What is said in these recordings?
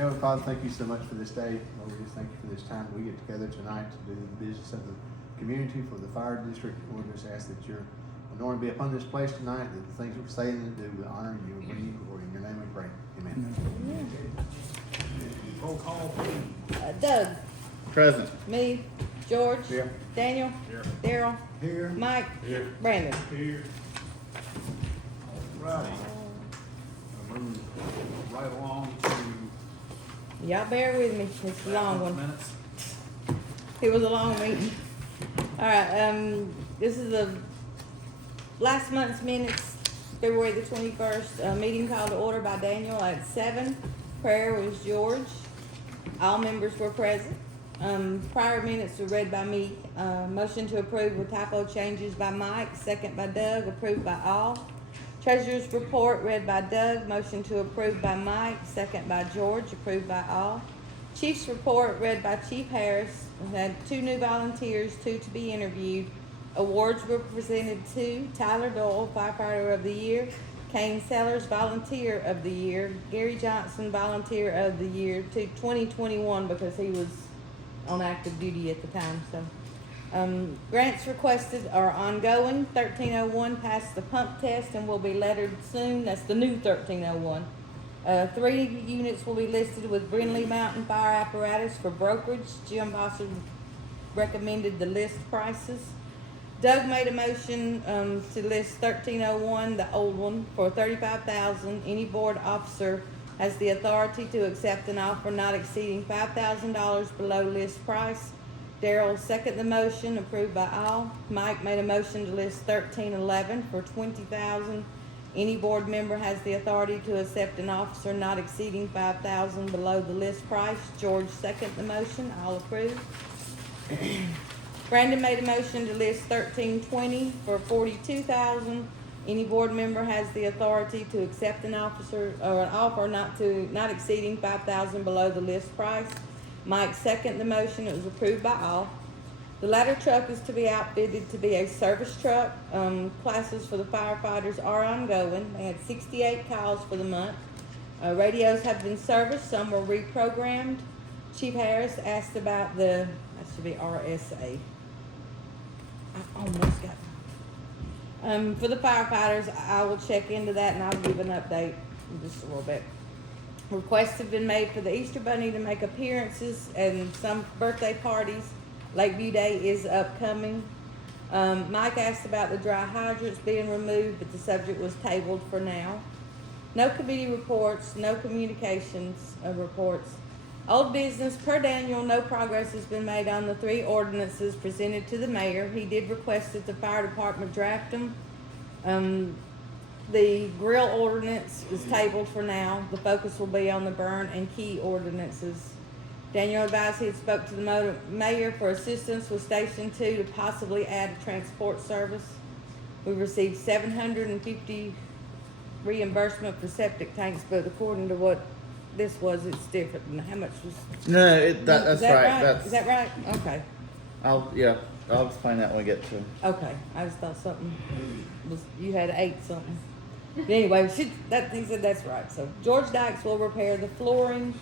Heavenly Father, thank you so much for this day. Lord, we just thank you for this time we get together tonight to do the business of the community for the fire district. Lord, we just ask that your anointing be upon this place tonight, that the things we're saying and do will honor you and bring you glory. In your name we pray. Amen. Roll call, please. Doug, Present. me, George, Here. Daniel, Here. Daryl, Here. Mike, Here. Brandon. Here. All righty. We'll move right along to Y'all bear with me, it's a long one. minutes. It was a long meeting. Alright, this is the last month's minutes, February the 21st, meeting called to order by Daniel at 7. Prayer was George. All members were present. Prior minutes were read by me. Motion to approve with typo changes by Mike, second by Doug, approved by all. Treasurer's report read by Doug, motion to approve by Mike, second by George, approved by all. Chief's report read by Chief Harris. We had 2 new volunteers, 2 to be interviewed. Awards were presented to Tyler Doyle, Firefighter of the Year, Kane Sellers, Volunteer of the Year, Gary Johnson, Volunteer of the Year, to 2021 because he was on active duty at the time. So, grants requested are ongoing. 1301 passed the pump test and will be lettered soon. That's the new 1301. 3 units will be listed with Brindley Mountain Fire Apparatus for brokerage. Jim Bosser recommended the list prices. Doug made a motion to list 1301, the old one, for $35,000. Any board officer has the authority to accept an offer not exceeding $5,000 below list price. Daryl seconded the motion, approved by all. Mike made a motion to list 1311 for $20,000. Any board member has the authority to accept an officer not exceeding $5,000 below the list price. George seconded the motion, all approved. Brandon made a motion to list 1320 for $42,000. Any board member has the authority to accept an officer or an offer not exceeding $5,000 below the list price. Mike seconded the motion. It was approved by all. The ladder truck is to be outfitted to be a service truck. Classes for the firefighters are ongoing. They had 68 calls for the month. Radios have been serviced. Some were reprogrammed. Chief Harris asked about that should be RSA. I almost got for the firefighters, I will check into that and I'll give an update in just a little bit. Requests have been made for the Easter Bunny to make appearances and some birthday parties. Lakeview Day is upcoming. Mike asked about the dry hydrants being removed, but the subject was tabled for now. No committee reports, no communications reports. Old business, per Daniel, no progress has been made on the 3 ordinances presented to the mayor. He did request that the fire department draft them. The grill ordinance is tabled for now. The focus will be on the burn and key ordinances. Daniel advised he had spoke to the mayor for assistance with Station 2 to possibly add a transport service. We received $750 reimbursement for septic tanks, but according to what this was, it's different. And how much was? No, that's Is that right. That's, Is that right? Okay. I'll explain that when we get to it. Okay. I just thought something was, you had 8 something. But anyway, he said that's right. So George Dykes will repair the flooring.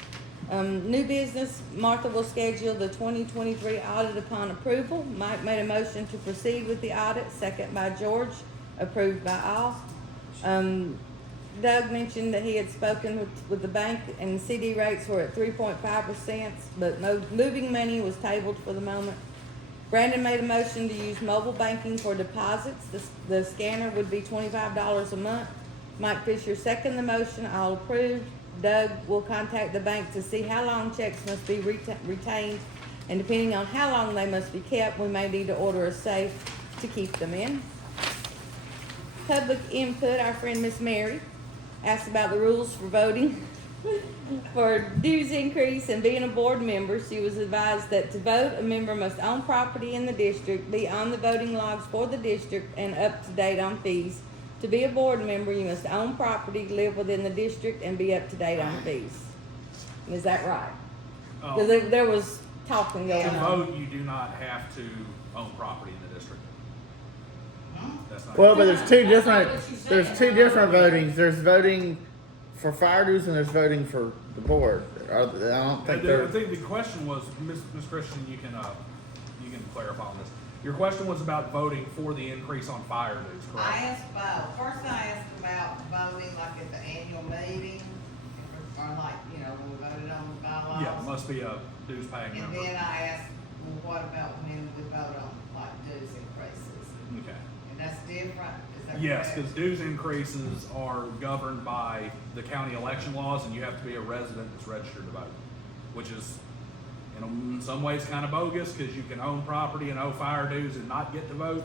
New business, Martha will schedule the 2023 audit upon approval. Mike made a motion to proceed with the audit, second by George, approved by all. Doug mentioned that he had spoken with the bank and CD rates were at 3.5%, but no moving money was tabled for the moment. Brandon made a motion to use mobile banking for deposits. The scanner would be $25 a month. Mike Fisher seconded the motion, all approved. Doug will contact the bank to see how long checks must be retained, and depending on how long they must be kept, we may need to order a safe to keep them in. Public input, our friend Miss Mary asked about the rules for voting for dues increase and being a board member. She was advised that to vote, a member must own property in the district, be on the voting logs for the district, and up to date on fees. To be a board member, you must own property, live within the district, and be up to date on fees. Is that right? Because there was talking going To on. vote, you do not have to own property in the district. That's not. Well, but there's two different votings. There's voting for fire dues and there's voting for the board. I don't think I they're. think the question was, Ms. Christian, you can clarify on this. Your question was about voting for the increase on fire dues, I correct? asked both. First I asked about voting like at the annual meeting, or like, you know, when we voted on the bylaws. Yeah, it must be a dues paying And member. then I asked, well, what about when we vote on like dues increases? Okay. And that's different, is that correct? Yes, because dues increases are governed by the county election laws, and you have to be a resident that's registered to vote, which is in some ways kind of bogus, because you can own property and owe fire dues and not get to vote,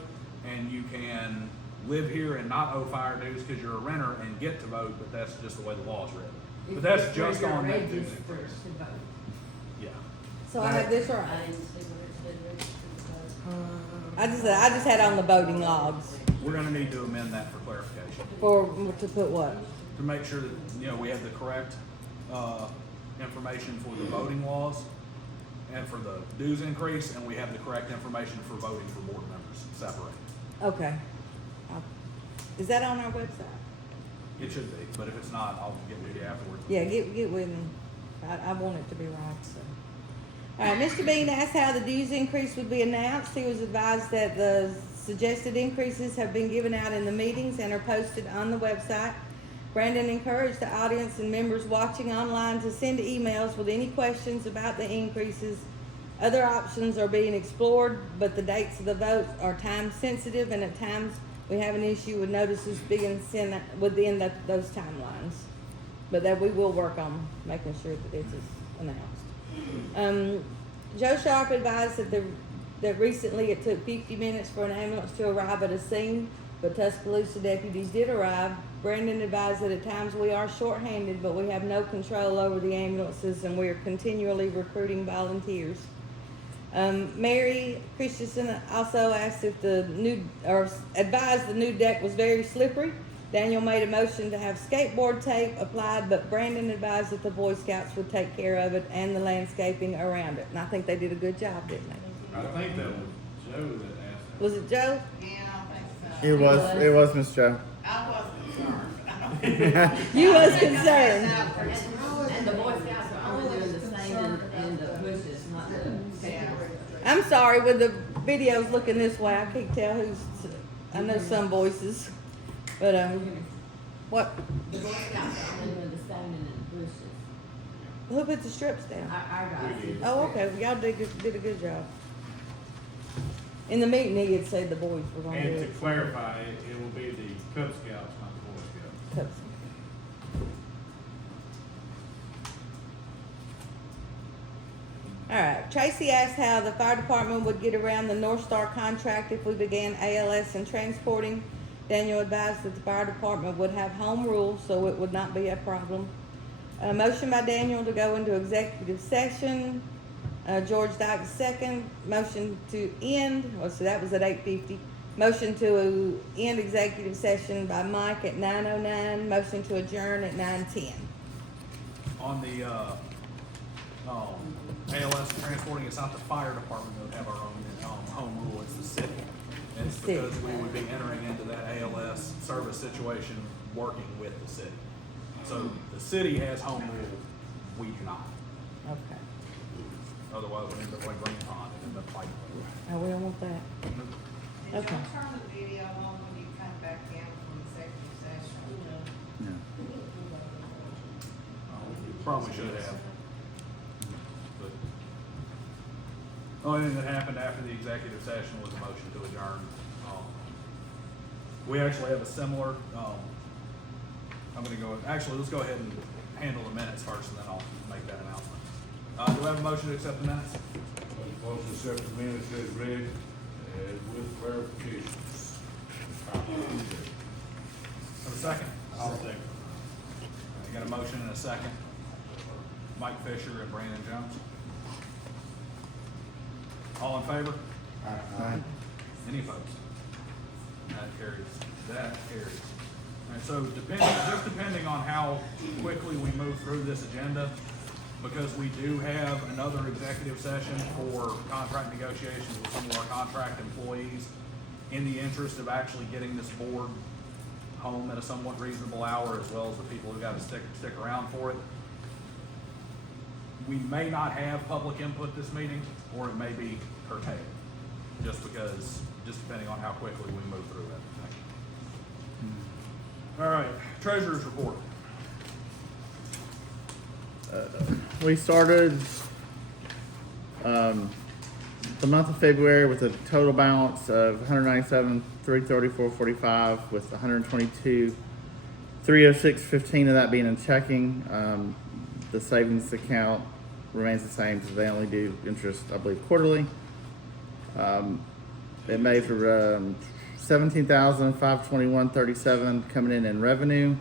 and you can live here and not owe fire dues because you're a renter and get to vote, but that's just the way the law is written. But that's If just you're on that dues registered increase. to vote. Yeah. So I have this right. I didn't see where it said registered to vote. I just had on the voting logs We're gonna need to amend that for clarification, to put what? to make sure that, you know, we have the correct, information for the voting laws and for the dues increase, and we have the correct information for voting for board members separated. Okay. Is that on our website? It should be, but if it's not, I'll get with you afterwards. Yeah, get with me. I want it to be right, so. All right, Mr. Bean asked how the dues increase would be announced. He was advised that the suggested increases have been given out in the meetings and are posted on the website. Brandon encouraged the audience and members watching online to send emails with any questions about the increases. Other options are being explored, but the dates of the votes are time sensitive, and at times we have an issue with notices being sent within those timelines. But that we will work on making sure that this is announced. Joe Sharp advised that recently it took 50 minutes for an ambulance to arrive at a scene, but Tuscaloosa deputies did arrive. Brandon advised that at times we are shorthanded, but we have no control over the ambulances, and we are continually recruiting volunteers. Mary Christensen also asked if advised the new deck was very slippery. Daniel made a motion to have skateboard tape applied, but Brandon advised that the Boy Scouts would take care of it and the landscaping around it. And I think they did a good job, didn't they? I think that was Joe that asked that. Was it Joe? Yeah, I think so. It was Miss Joe. I was concerned. You was concerned. And the Boy Scouts are only doing the standing and the pushes, not the skateboard. I'm sorry, with the videos looking this way, I can't tell I know some voices. But, what, The Boy Scouts are only doing the standing and the pushes. who put the strips down? Our guys. Oh, okay, well, y'all did a good job. In the meeting, he had said the boys were gonna do And to it. clarify, it will be the Cub Scouts, not the Boy Scouts. Cubs. All right, Tracy asked how the fire department would get around the North Star contract if we began ALS and transporting. Daniel advised that the fire department would have home rule, so it would not be a problem. A motion by Daniel to go into executive session. George Dyke second. Motion to end, so that was at 8:50. Motion to end executive session by Mike at 9:09. Motion to adjourn at 9:10. On the, ALS transporting, it's not the fire department that would have our own, home rule, it's the city. And it's City. because we would be entering into that ALS service situation working with the city. So the city has home rule, we do not. Okay. Otherwise, we end up like Green Pond and end up fighting. Oh, we don't want that. Did Okay. y'all turn the video on when you come back in from executive session? Probably should have. But only thing that happened after the executive session was a motion to adjourn. We actually have a similar, actually, let's go ahead and handle the minutes first, and then I'll make that announcement. Do we have a motion to accept the minutes? Motion to accept the minutes as read, with clarifications. Have a second? I'll second. I got a motion and a second. Mike Fisher and Brandon Jones. All in favor? Any opposed? That carries. That carries. All right, so depending on how quickly we move through this agenda, because we do have another executive session for contract negotiations with some of our contract employees, in the interest of actually getting this board home at a somewhat reasonable hour, as well as the people who got to stick around for it. we may not have public input this meeting, or it may be curtailed, just depending on how quickly we move through everything. All right, treasurer's report. We started the month of February with a total balance of 197,334.45, with 122,306.15 of that being in checking. The savings account remains the same, because they only do interest, I believe, quarterly. It made for 17,521.37 coming in revenue.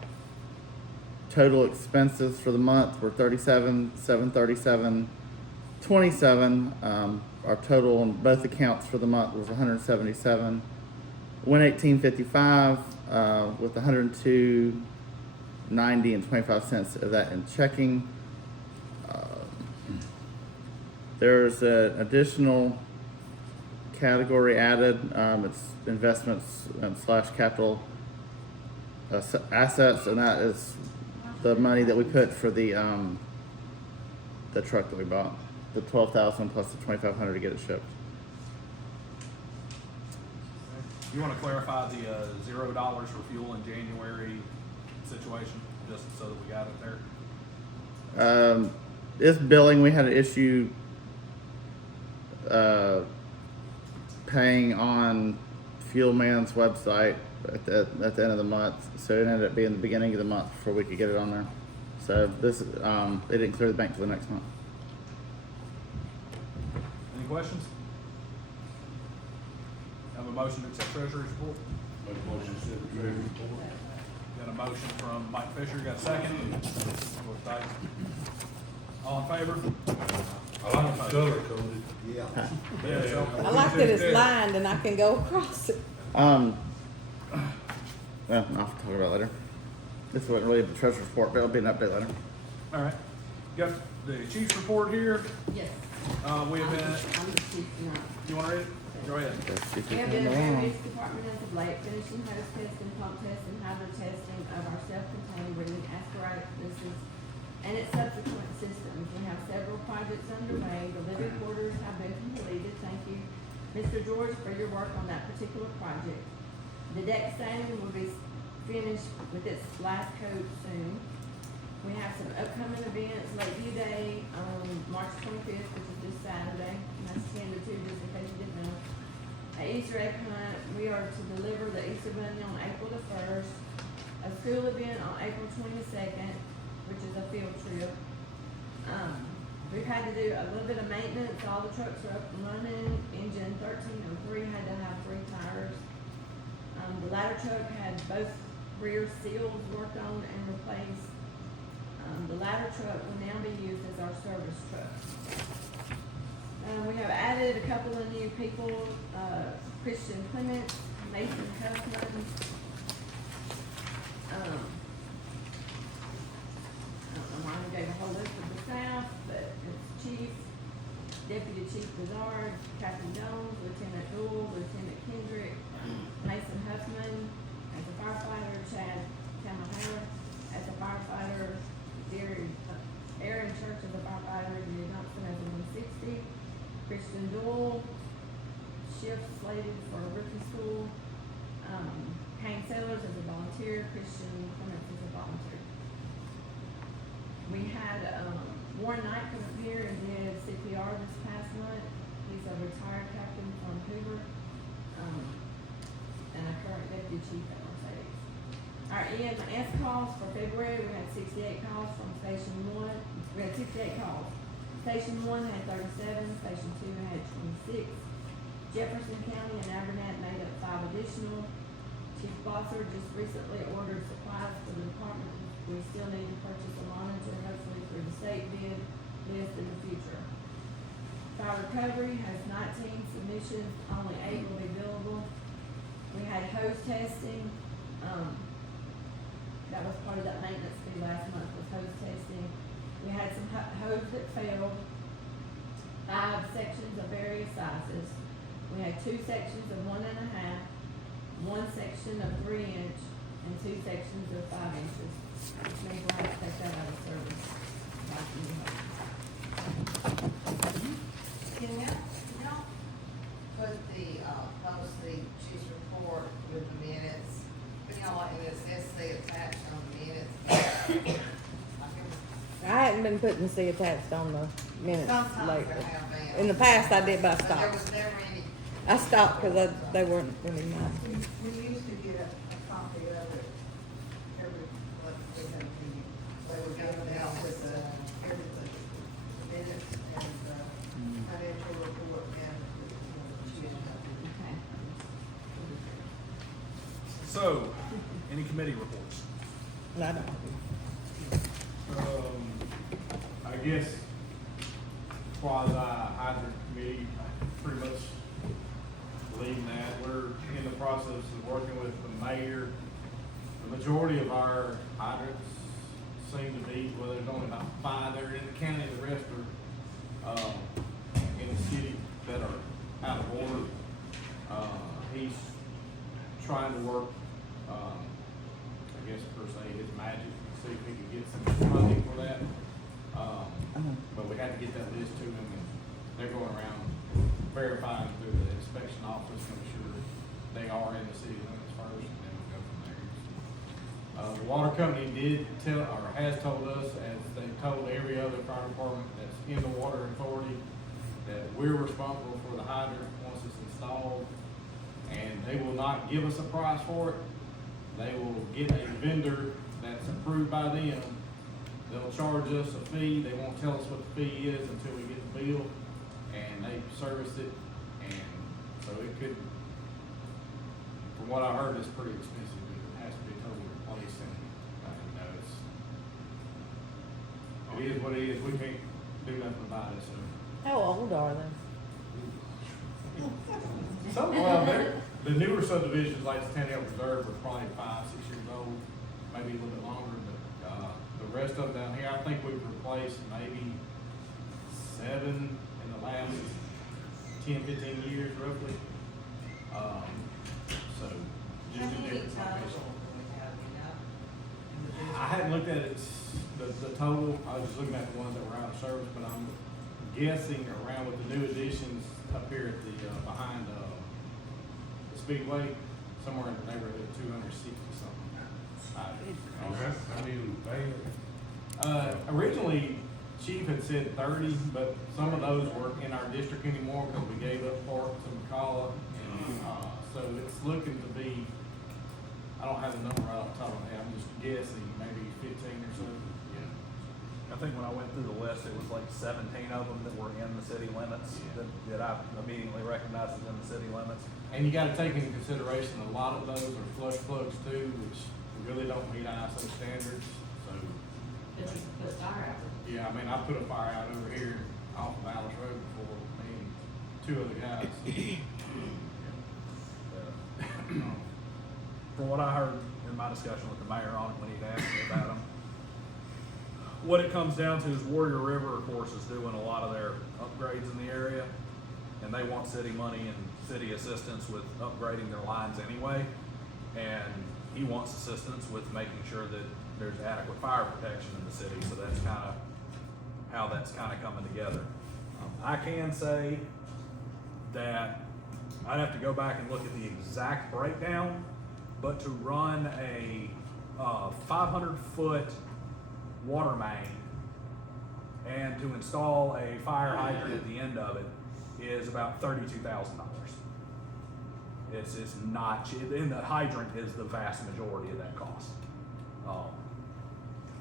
Total expenses for the month were 37,737.27. Our total on both accounts for the month was 177,118.55, with 102.90 and 25 cents of that in checking. There's an additional category added. It's investments slash capital assets, and that is the money that we put for the truck that we bought, the 12,000 plus the 2,500 to get it shipped. You want to clarify the $0 for fuel in January situation, just so that we got it there? This billing, we had an issue paying on Fuel Man's website at the end of the month, so it ended up being the beginning of the month before we could get it on there. So this, it didn't clear the bank till the next month. Any questions? Have a motion to accept treasurer's report? Make a motion to accept the treasurer's report. Got a motion from Mike Fisher, got a second? All in favor? I like the color coded. Yeah, so- I like that it's lined and I can go across it. Well, I'll talk about it later. This wasn't really the treasurer's report, but it'll be an update later. All right. Got the chief's report here. Yes. We have been, I'm the chief tonight. you want to read it? Go ahead. We have been at various departments as of late, finishing hose testing, pump testing, hydro testing of our self-contained breathing apparatus and its subsequent systems. We have several projects underway. The living quarters have been completed. Thank you, Mr. George, for your work on that particular project. The deck staining will be finished with its last coat soon. We have some upcoming events, Lakeview Day on March 25th, which is this Saturday, and that's 10 to 2, just in case you didn't know. An Easter egg hunt, we are to deliver the Easter Bunny on April the 1st. A school event on April 22nd, which is a field trip. We've had to do a little bit of maintenance, all the trucks are up and running. Engine 1303 had to have 3 tires. The ladder truck had both rear seals worked on and replaced. The ladder truck will now be used as our service truck. We have added a couple of new people, Christian Clements, Mason Huffman. I don't know why I gave a whole list of the staff, but it's Chief, Deputy Chief Bizarre, Captain Jones, Lieutenant Gould, Lieutenant Kendrick, Mason Huffman as a firefighter, Chad Tamahara as a firefighter, Aaron Church as a firefighter, Jimmy Thompson as a 160, Christian Doyle, shift slated for rookie school, Kane Sellers as a volunteer, Christian Clements as a volunteer. We had Warren Knight come up here and did CPR this past month. He's a retired captain from Hoover, and a current deputy chief at Mercedes. Our EMS calls for February, we had 68 calls from Station 1. We had 68 calls. Station 1 had 37, Station 2 had 26. Jefferson County and Abernathy made up 5 additional. Chief Bosser just recently ordered supplies for the department. We still need to purchase a monitor, hopefully through the state bid list in the future. Fire recovery has 19 submissions, only 8 will be billable. We had hose testing, that was part of that maintenance fee last month, was hose testing. We had some hose that failed, 5 sections of various sizes. We had 2 sections of 1.5, 1 section of 3 inch, and 2 sections of 5 inches. Which means we'll have to take that out of service. Like new hose. hadn't been putting C attached on the minutes Sometimes lately. they have been. In the past, I did, but I But there stopped. was never any. I stopped because they weren't really mine. We used to get a copy of it every, What we had to, they would go down with everything, minutes and, financial report and, Okay. So, any committee reports? And I don't. I guess quasi hydrant committee, pretty much leading that. We're in the process of working with the mayor. The majority of our hydrants seem to be, well, there's only about 5 that are in the county, the rest are, in the city that are out of order. He's trying to work, I guess per se, his magic, to see if he can get some funding for that. But we had to get that list to them, and they're going around verifying through the inspection office, to make sure they are in the city limits first, and then we'll go from there. The water company did tell, or has told us, as they told every other fire department that's in the water authority, that we're responsible for the hydrant once it's installed, and they will not give us a price for it. They will get a vendor that's approved by them. They'll charge us a fee. They won't tell us what the fee is until we get the bill, and they service it. And so it could, from what I heard, it's pretty expensive. It has to be totally replaced, and you know, it is what it is. We can't do nothing about it. So How old are they? well, the newer subdivisions like the Tanny Oak Reserve are probably 5, 6 years old, maybe a little bit longer, but, the rest of them down here, I think we've replaced maybe 7 in the last 10, 15 years roughly. So, how just in many different total locations. we have, you know? I hadn't looked at it, the total, I was just looking at the ones that were out of service, but I'm guessing around with the new additions up here at the, behind, the Speedway, somewhere in the neighborhood of 260 something. I mean, Originally, Chief had said 30, but some of those weren't in our district anymore because we gave up parts of McCalla. And, so it's looking to be, I don't have the number right off the top of my head, I'm just guessing, maybe 15 or so. I think when I went through the list, it was like 17 of them that were in the city limits, that I immediately recognized as in the city limits. And you gotta take into consideration, a lot of those are flush plugs too, which really don't meet ISO standards, so. But you put fire out. Yeah, I mean, I put a fire out over here off of Alice Road before, me and 2 other guys. From what I heard in my discussion with the mayor on it when he'd asked me about them, what it comes down to is Warrior River, of course, is doing a lot of their upgrades in the area, and they want city money and city assistance with upgrading their lines anyway, and he wants assistance with making sure that there's adequate fire protection in the city, so that's kind of how that's kind of coming together. I can say that I'd have to go back and look at the exact breakdown, but to run a 500-foot water main and to install a fire hydrant at the end of it is about $32,000. It's not cheap, and the hydrant is the vast majority of that cost.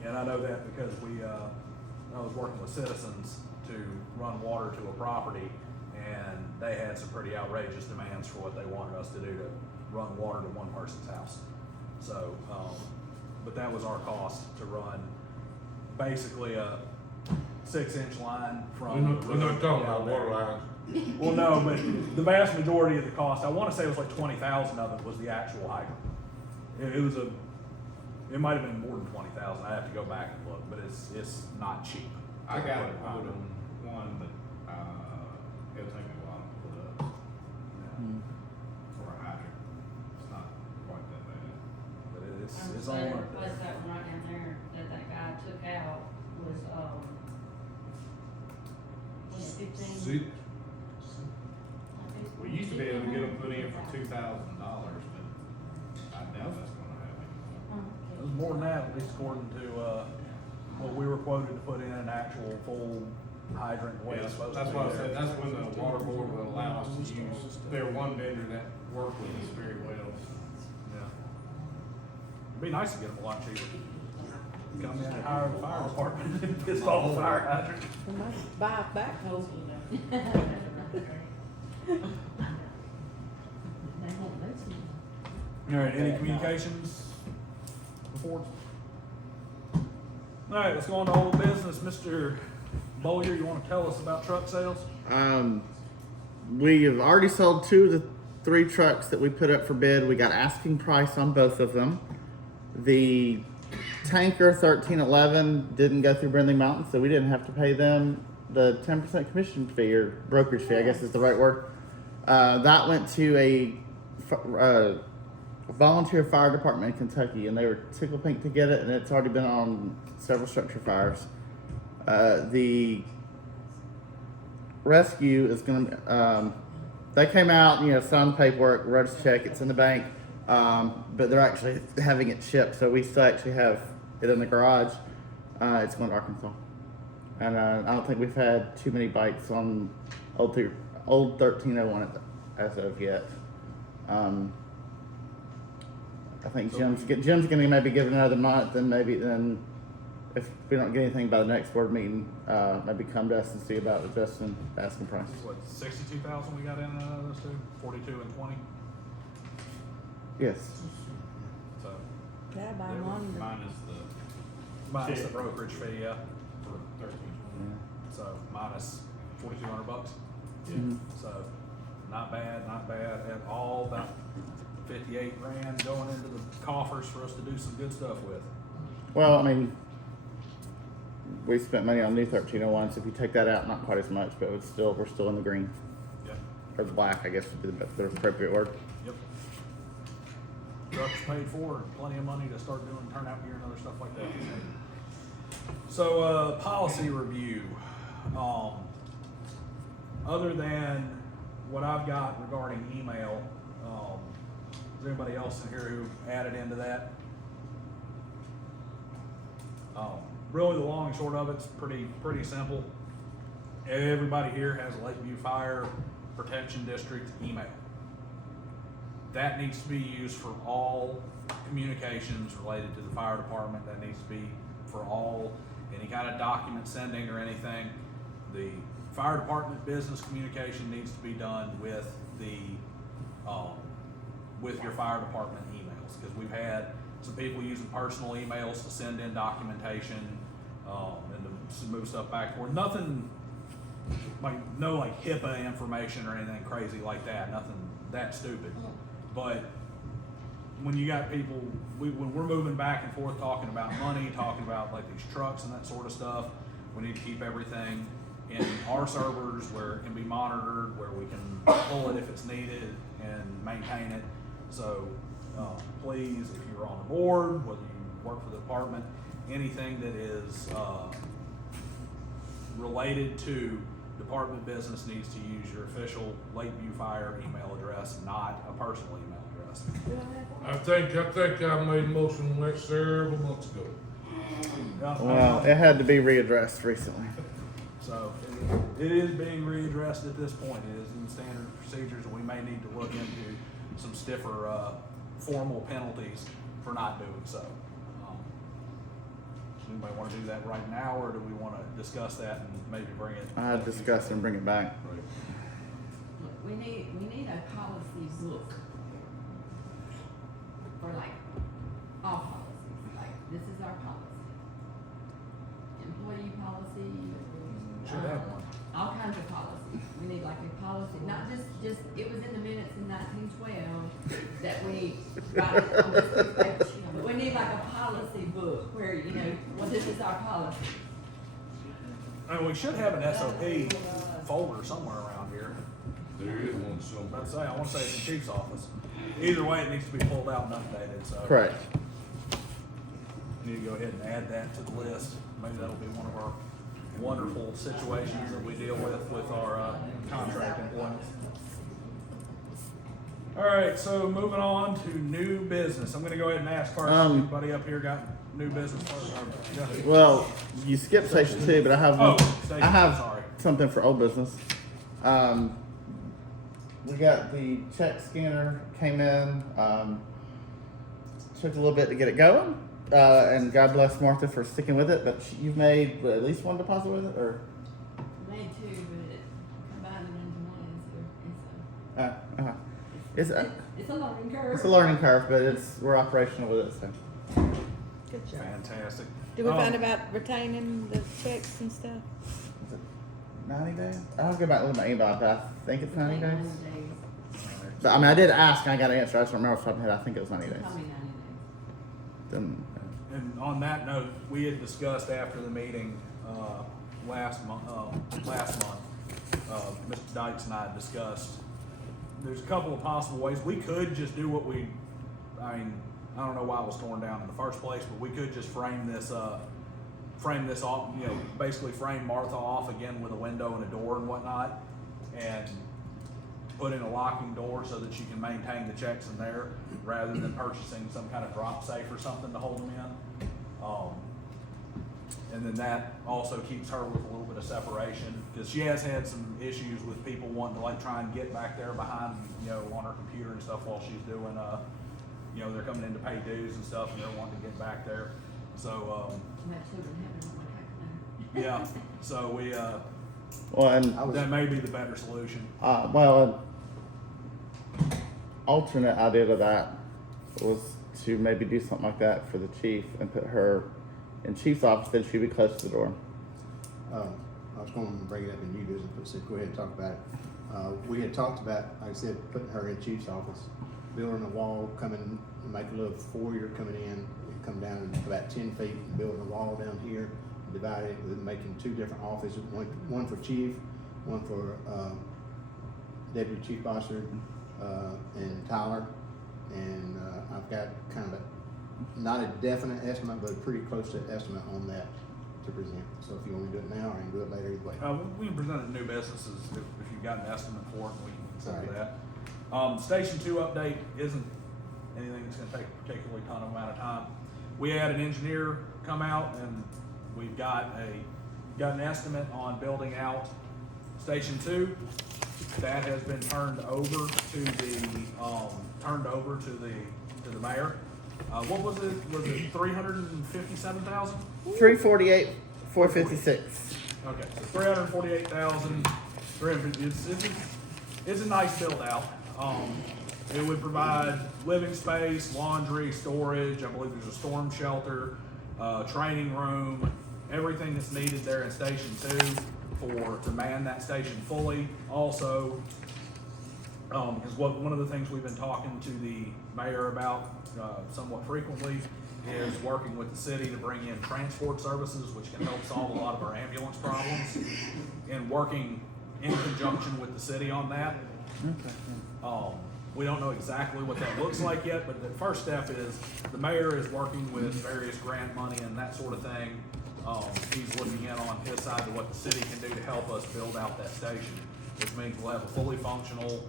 And I know that because I was working with citizens to run water to a property, and they had some pretty outrageous demands for what they wanted us to do to run water to one person's house. So, but that was our cost to run basically a 6-inch line from. we're not talking about down there. water lines. Well, no, but the vast majority of the cost, I wanna say it was like 20,000 of it was the actual hydrant. It might have been more than 20,000, I have to go back and look, but it's not cheap. I got a quote on one, but, it'll take me a while to pull it up. For a hydrant, it's not quite that bad. But it's So on. replace that one right down there that guy took out was it 15? See, We used to be able to get them put in for $2,000, but I doubt that's gonna happen. It was more than that, at least according to, Well, we were quoted to put in an actual full hydrant the way it's supposed to be. That's what I there. said, that's when the water board will allow us to use their one vendor that worked with us very well. Yeah. It'd be nice to get them a lot cheaper. Come in and hire the fire department and install the fire hydrant. Somebody buy a backhoe. They won't let you. All right, any communications before? All right, let's go on to old business. Mr. Bowyer, you want to tell us about truck sales? We have already sold 2 of the 3 trucks that we put up for bid. We got asking price on both of them. The tanker 1311 didn't go through Brindley Mountain, so we didn't have to pay them the 10% commission fee, or brokerage fee, I guess is the right word. That went to a volunteer fire department in Kentucky, and they were tickle pink to get it, and it's already been on several structure fires. The rescue is going to, they came out, signed the paperwork, wrote us a check, it's in the bank, but they're actually having it shipped, so we still actually have it in the garage. It's going to Arkansas. And I don't think we've had too many bites on old 1301 as of yet. I think Jim's going to maybe give it another month, and then if we don't get anything by the next board meeting, maybe come to us and see about adjusting the asking price. What, 62,000 we got in those two? 42 and 20? Yes. So, Yeah, buy one. Minus the minus the check brokerage fee, yeah. for 13. So minus $4,200. Mhm. So not bad at all. About 58 grand going into the coffers for us to do some good stuff with. Well, I mean, we spent money on new 1301s. If you take that out, not quite as much, but we're still in the green, Yep. or the black, I guess would be the appropriate word. Yep. Trucks paid for, and plenty of money to start doing turnout gear and other stuff like that. So, policy review. Other than what I've got regarding email, is there anybody else in here who added into that? Really, the long and short of it's pretty simple. Everybody here has a Lakeview Fire Protection District email. That needs to be used for all communications related to the fire department. That needs to be for all, any kind of document sending or anything. The fire department business communication needs to be done with with your fire department emails, because we've had some people using personal emails to send in documentation and to move stuff back and forth. Nothing like HIPAA information or anything crazy like that. Nothing that stupid. But when you got people, when we're moving back and forth talking about money, talking about like these trucks and that sort of stuff, we need to keep everything in our servers where it can be monitored, where we can pull it if it's needed and maintain it. So please, if you're on the board, whether you work for the department, anything that is related to department business needs to use your official Lakeview Fire email address, not a personal email address. I think I made a motion on that several months ago. Well, it had to be readdressed recently. So it is being readdressed at this point. It is in standard procedures, and we may need to look into some stiffer formal penalties for not doing so. Anybody want to do that right now, or do we want to discuss that and maybe bring it? I'd discuss and bring it back. Look, we need a policy book for like all policies, like this is our policy. Employee policy. Should have one. All kinds of policies. We need like a policy, not just, it was in the minutes in 1912 that we got it on this paper. But we need like a policy book where, well, this is our policy. I mean, we should have an SOP folder somewhere around here. There is one somewhere. I want to say it's the chief's office. Either way, it needs to be pulled out and updated, so. Correct. We need to go ahead and add that to the list. Maybe that'll be one of our wonderful situations that we deal with our contract employees. All right, so moving on to new business. I'm gonna go ahead and ask first, anybody up here got new business first? Or- yeah. Well, you skipped station 2, but I have Oh, one. station I have two, sorry. something for old business. We got the check scanner came in. Took a little bit to get it going, and God bless Martha for sticking with it. But you've made at least one deposit with it, or Made two, but it combined it into one, so it's it's a learning curve. it's a learning curve, but we're operational with it. So Good job. Fantastic. Did we Um, find about retaining the checks and stuff? is it 90 days? I'll go back and look at my email, but I think it's 90 days. But, I mean, I did ask, and I got an answer. I just don't remember off the top of my head. I think it was 90 days. Probably 90 days. Then, And on that note, we had discussed after the meeting, last month, Mr. Dykes and I had discussed, there's a couple of possible ways. We could just do what I don't know why it was torn down in the first place, but we could just frame this off, basically frame Martha off again with a window and a door and whatnot, and put in a locking door so that she can maintain the checks in there, rather than purchasing some kind of drop safe or something to hold them in. And then that also keeps her with a little bit of separation, because she has had some issues with people wanting to try and get back there behind, on her computer and stuff while she's doing, they're coming in to pay dues and stuff, and they're wanting to get back there. So, My children haven't known what happened there. yeah, so we, well, and I was, that may be the better solution. alternate idea to that was to maybe do something like that for the chief and put her in chief's office. Then she'd be close to the door. I was going to bring it up in new business, but said, go ahead and talk about it. We had talked about, like I said, putting her in chief's office, building a wall, coming, make a little foyer coming in, and come down about 10 feet, and building a wall down here, divide it with making two different offices, one for chief, one for deputy chief officer, and Tyler. And I've got kind of not a definite estimate, but a pretty close to estimate on that to present. So if you want me to do it now, or I can do it later, either way. We can present it to new businesses if you've got an estimate for it, and we can consider Alright. that. Station 2 update isn't anything that's gonna take a particularly ton of amount of time. We had an engineer come out, and we've got an estimate on building out Station 2. That has been turned over to the mayor. What was it? Was it 357,000? 348, 456. Okay, so 348,000. It's a nice build out. It would provide living space, laundry, storage. I believe there's a storm shelter, training room, everything that's needed there in Station 2 to man that station fully. Also, because one of the things we've been talking to the mayor about somewhat frequently is working with the city to bring in transport services, which can help solve a lot of our ambulance problems, and working in conjunction with the city on that. We don't know exactly what that looks like yet, but the first step is the mayor is working with various grant money and that sort of thing. He's looking in on his side to what the city can do to help us build out that station, which means we'll have a fully functional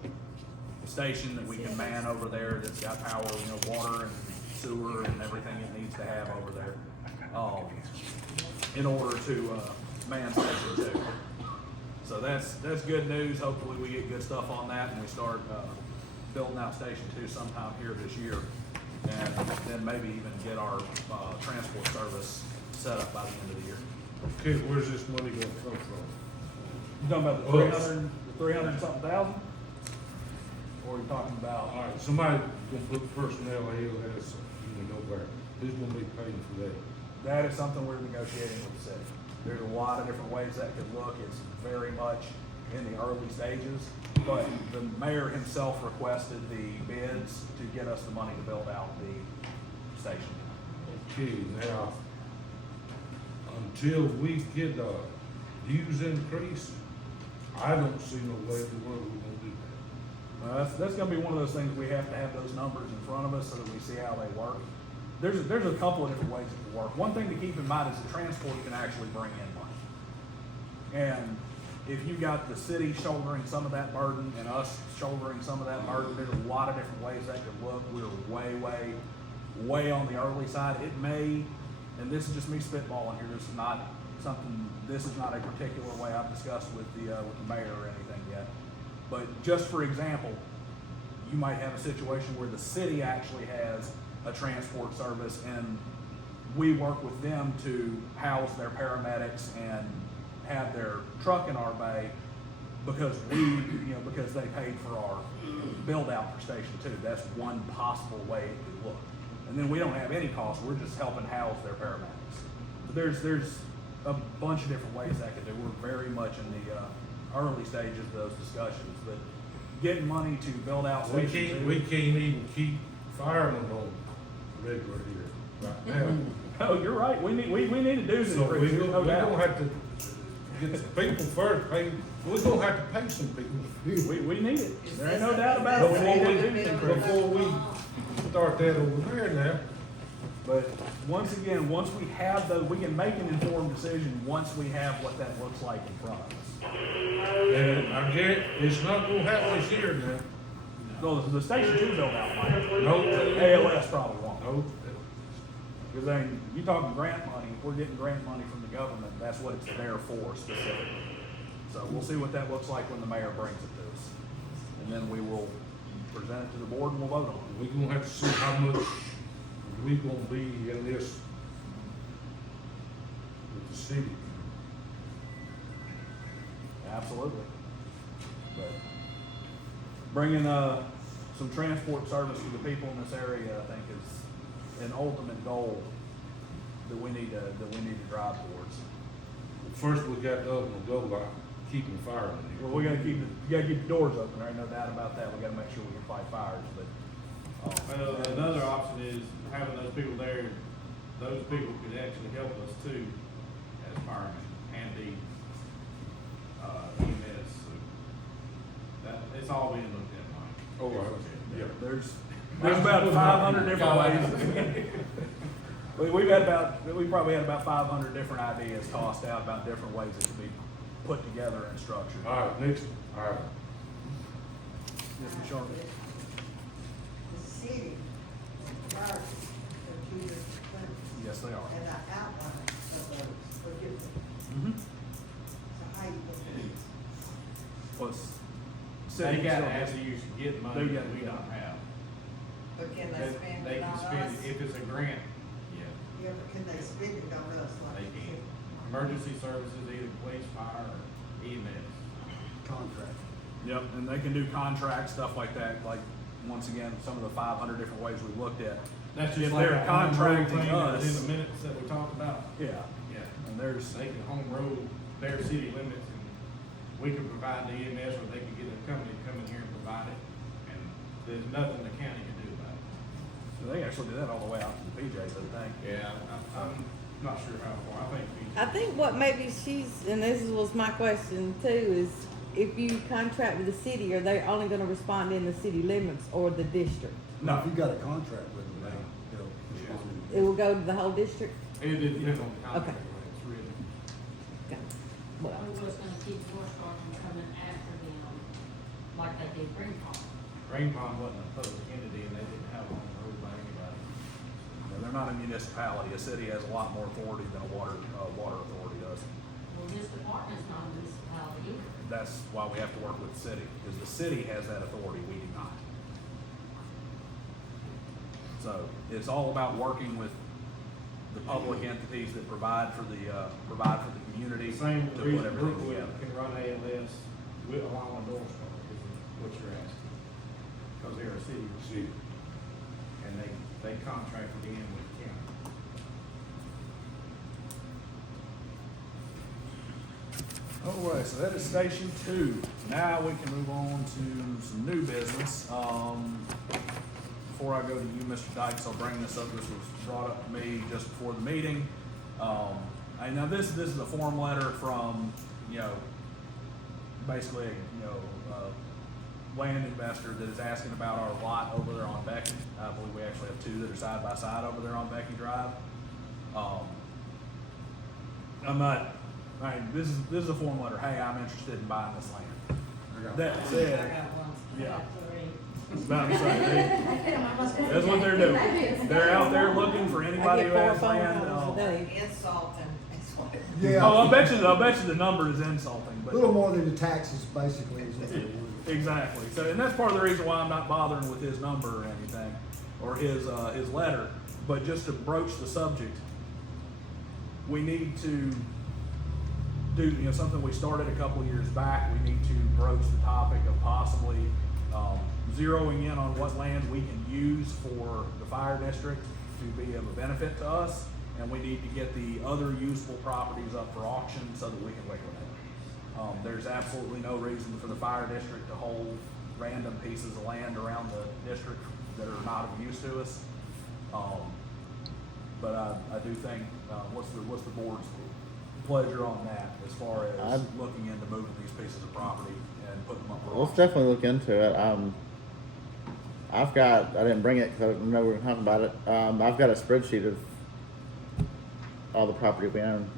station that we can man over there that's got power, water and sewer and everything it needs to have over there, in order to man Station 2. So that's good news. Hopefully we get good stuff on that and we start building out Station 2 sometime here this year, and then maybe even get our transport service set up by the end of the year. Okay, where's this money gonna come from? You talking about the 300 and something thousand? Or are you talking about? All right, somebody gonna put personnel ALS, where, who's gonna be paying for that? That is something we're negotiating with the city. There's a lot of different ways that could look. It's very much in the early stages, but the mayor himself requested the bids to get us the money to build out the station. Okay, now, until we get a dues increase, I don't see no way in the world we're gonna do that. That's gonna be one of those things, we have to have those numbers in front of us so that we see how they work. There's a couple of different ways it can work. One thing to keep in mind is the transport can actually bring in money. And if you got the city shouldering some of that burden and us shouldering some of that burden, there's a lot of different ways that could look. We're way on the early side. It may and this is just me spitballing here, this is not a particular way I've discussed with the mayor or anything yet. But just for example, you might have a situation where the city actually has a transport service and we work with them to house their paramedics and have their truck in our bay because because they paid for our build out for Station 2. That's one possible way it could look. And then we don't have any cost, we're just helping house their paramedics. But there's a bunch of different ways that could do. We're very much in the early stages of those discussions, but getting money to build out Station 2. We can't even keep firemen on regular here right now. Oh, you're right. We need to do this. So we no doubt. gonna have to get some people first, we're gonna have to pay some people. We need it. There ain't no doubt about it. We need to do this. Before we start that over there now. But once again, once we have those, we can make an informed decision once we have what that looks like in front of us. And I guarantee, it's not gonna happen this year now. So the Station 2 build out might. No. ALS probably won't. No. Because I mean, you talking grant money, if we're getting grant money from the government, that's what it's there for specifically. So we'll see what that looks like when the mayor brings it to us. And then we will present it to the board and we'll vote on it. We're gonna have to see how much we gonna be in this with the city. Absolutely. But bringing some transport service to the people in this area, I think, is an ultimate goal that we need to drive towards. First, we got to go by keeping firemen here. Well, we gotta keep the doors open. There ain't no doubt about that. We gotta make sure we can fight fires. But Another option is having those people there, those people could actually help us too, as firemen, and the EMS. That, it's all being looked at, Mike. Oh, right. Yeah. there's about 500 different ways. We probably had about 500 different ideas tossed out about different ways it could be put together and structured. All right, next, all right. Mr. Sharp. The city, fire, are two different things. Yes, they are. And the outline of those are different. Mm-hmm. So how you look Plus, They city gotta service. actually use to get money They that got- we don't have. But can they spend They it can on spend us? it, if it's a grant, yeah, yeah, but can they spend it on us like? they can. Emergency services, either police, fire, or EMS. Contract. Yep, and they can do contracts, stuff like that, like, once again, some of the 500 different ways we looked at. That's If just like they're a home rule contracting thing that was in us. the minutes that we talked about. Yeah, Yeah, and there's, they can home rule their city limits, and we can provide the EMS, or they can get a company to come in here and provide it, and there's nothing the county can do about it. so they actually do that all the way out to the PJs, I think. Yeah, I'm not sure how far, I think. I think what maybe and this was my question too, is if you contract with the city, are they only gonna respond in the city limits or the district? No, If you got a contract with them, they'll respond. It will go to the whole district? It depends on the contract, Okay. when it's written. Okay. Well, We was gonna keep Northstar from coming after them, like they did Green Pond. Green Pond wasn't a public entity, and they didn't have one ruled by anybody. they're not a municipality. A city has a lot more authority than a water authority does. Well, this department's not a municipality either. That's why we have to work with the city, because the city has that authority, we do not. So it's all about working with the public entities that provide for the community The same to put reason everything Brookwood together. can run ALS with, along with Northstar, is what you're asking. Because they're a city, See, and they contracted in with the county. All right, so that is Station 2. Now we can move on to some new business. Before I go to you, Mr. Dykes, I'll bring this up. This was brought up to me just before the meeting. Now this is a form letter from, basically, land investor that is asking about our lot over there on Becky. I believe we actually have two that are side by side over there on Becky Drive. This is a form letter. Hey, I'm interested in buying this land. That I said, got one. I yeah. got three. About to say, that's what they're doing. They're out there looking for I anybody get who 4 has phone land. calls a day. Insulting, is what it Yeah. Oh, I bet you the number is insulting, A but. little more than the taxes, basically, is what they were. Exactly. So, and that's part of the reason why I'm not bothering with his number or anything, or his letter. But just to broach the subject, we need to do something we started a couple years back. We need to broach the topic of possibly zeroing in on what land we can use for the fire district to be of a benefit to us, and we need to get the other useful properties up for auction so that we can liquidate. There's absolutely no reason for the fire district to hold random pieces of land around the district that are not of use to us. But I do think, what's the board's pleasure on that as far as looking into moving these pieces of property and putting them up for Let's auction? definitely look into it. I didn't bring it because I didn't know we were talking about it. I've got a spreadsheet of all the property we own.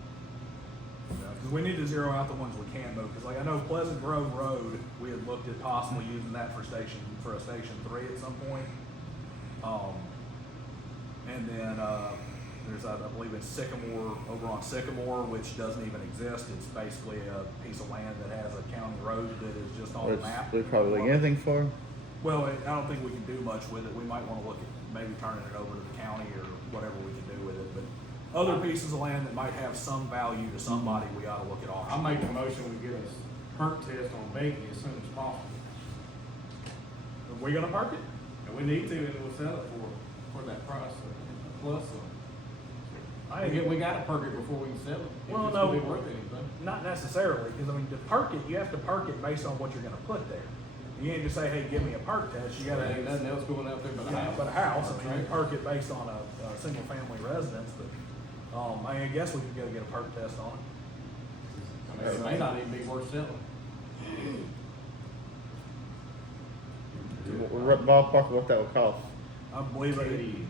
Because we need to zero out the ones we can move. Because like I know Pleasant Grove Road, we had looked at possibly using that for a station 3 at some point. And then there's I believe it's Sycamore over on Sycamore, which doesn't even exist. It's basically a piece of land that has a county road that is just on the Which map. we probably get anything for. Well, I don't think we can do much with it. We might want to look at maybe turning it over to the county or whatever we can do with it. But other pieces of land that might have some value to somebody, we ought to look at I'll auction. make the motion, we get a perk test on Beatty as soon as possible. Are we gonna park it? And we need to, and we'll sell it for that price, plus, we gotta perk it before we can sell it. If Well, it's no. gonna be worth anything. Not necessarily, because I mean, to park it, you have to park it based on what you're gonna put there. You ain't just say, hey, give me a park test, you There gotta. ain't nothing else going out there but a Yeah, house. but a house, I mean, you park it based on a single family residence, but, I guess we could go get a perk test on it. I mean, it may not even be worth selling. What ballpark of what that would cost? I believe it. $80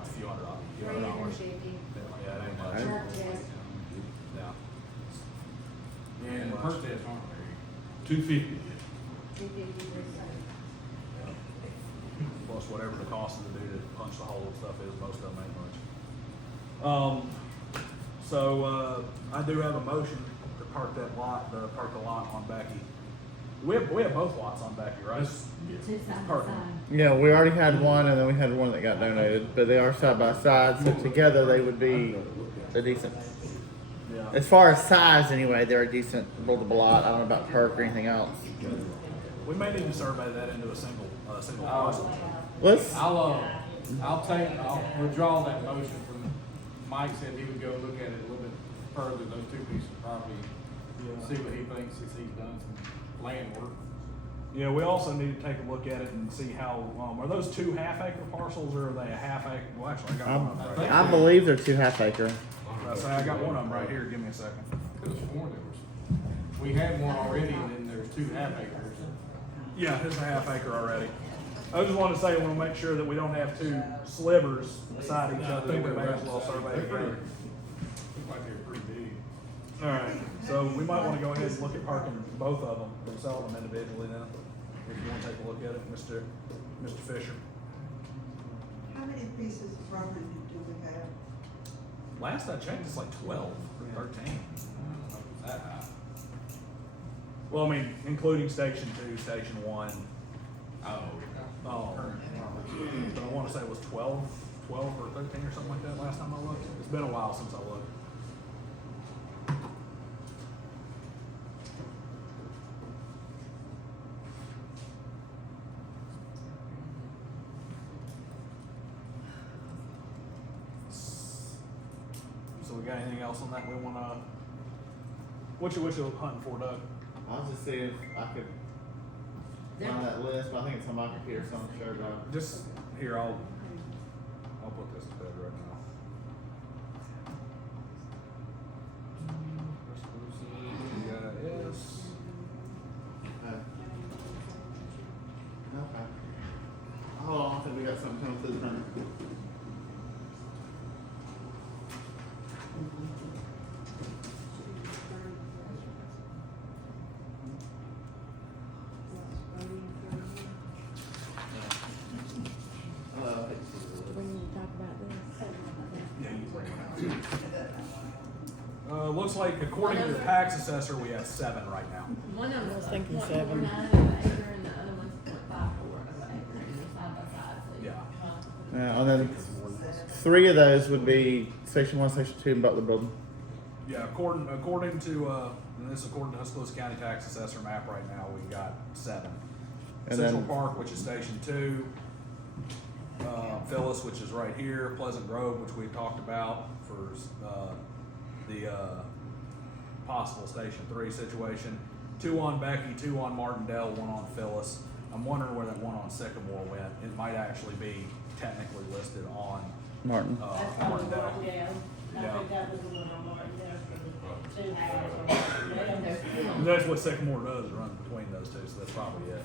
A few hundred dollars. Yeah, it ain't much. Yeah. And the Much. perk test aren't very. $250. Plus whatever the cost of the dude to punch the hole and stuff is, most of them ain't much. I do have a motion to park the lot on Becky. We have both lots on Becky, right? Two side by Parking. side. Yeah, we already had one, and then we had one that got donated, but they are side by side, so together they would be a decent. Yeah. As far as size, anyway, they're a decent buildable lot. I don't know about perk or anything else. We may need to survey that into a single parcel. Let's. I'll withdraw that motion from, Mike said he would go look at it a little bit further, those two pieces of property, see what he thinks since he's done some land work. Yeah, we also need to take a look at it and see how, are those 2 half-acre parcels or are they a half-acre? Well, actually, I got one of them right here. I believe they're 2 half-acre. I got one of them right here. Give me a second. Could have sworn there was, we had one already and then there's 2 half acres. Yeah, it's a half-acre already. I just wanted to say, I want to make sure that we don't have 2 slivers beside each other. We may as well survey together. Look like they're pretty big. All right, so we might want to go ahead and look at parking both of them and selling them individually then. If you want to take a look at it, Mr. Fisher. How many pieces of property do we have? Last I checked, it's like 12 or 13. I don't know if it's that high. Well, I mean, including Station 2, Station 1. Oh. But I want to say it was 12 or 13 or something like that last time I looked. It's been a while since I looked. So we got anything else on that we want to? What you hunting for, Doug? I'll just see if I could find that list, but I think it's on my computer, so I'm sure about. Just here, I'll put this to bed right now. Yes. Okay. Hold on, I think we got something coming through the printer. like according to the tax assessor, we have 7 right now. One of I was them's thinking 0.49 7. of an acre and the other one's 0.54 of an acre, and they're side by side, so. Yeah. And then 3 of those would be section 1, section 2 in Butler Building. Yeah, according to, and this is according to Tuscaloosa County Tax Assessor map right now, we got 7. And Central then- Park, which is Station 2, Phyllis, which is right here, Pleasant Grove, which we've talked about for, the, possible Station 3 situation. 2 on Becky, 2 on Martindale, 1 on Phyllis. I'm wondering where that 1 on Sycamore went. It might actually be technically listed on, Martin. That's probably Martindale. Martindale. I Yeah. think that was the one on Martindale for the 2 houses. That's what Sycamore does, it runs between those two, so that's probably it.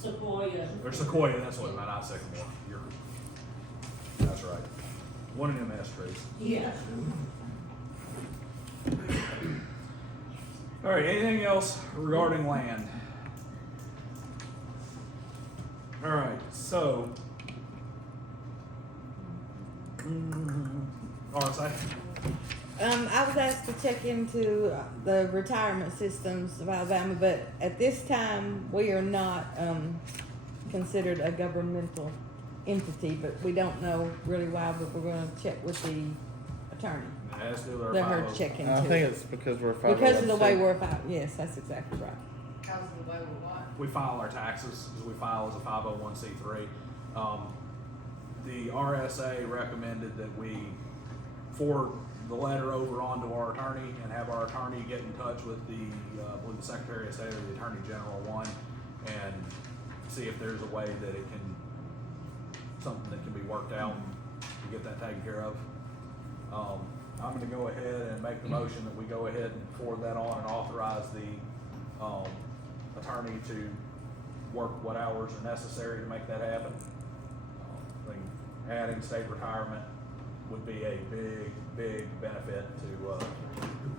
Sequoia. Or Sequoia, that's what it meant, not Sycamore. That's right. One of them S trees. Yeah. All right, anything else regarding land? All right, so. RSA? I was asked to check into the retirement systems of Alabama, but at this time, we are not, considered a governmental entity, but we don't know really why, but we're gonna check with the attorney. It has to do with our Let her 50 check into I it. think it's because we're Because of the way 501c. we're filed, yes, that's exactly right. How's the way we what? We file our taxes, because we file as a 501c3. The RSA recommended that we forward the letter over onto our attorney and have our attorney get in touch with I believe the Secretary of State or the Attorney General one, and see if there's a way that it can, something that can be worked out to get that taken care of. I'm gonna go ahead and make the motion that we go ahead and forward that on and authorize the, attorney to work what hours are necessary to make that happen. I think adding state retirement would be a big benefit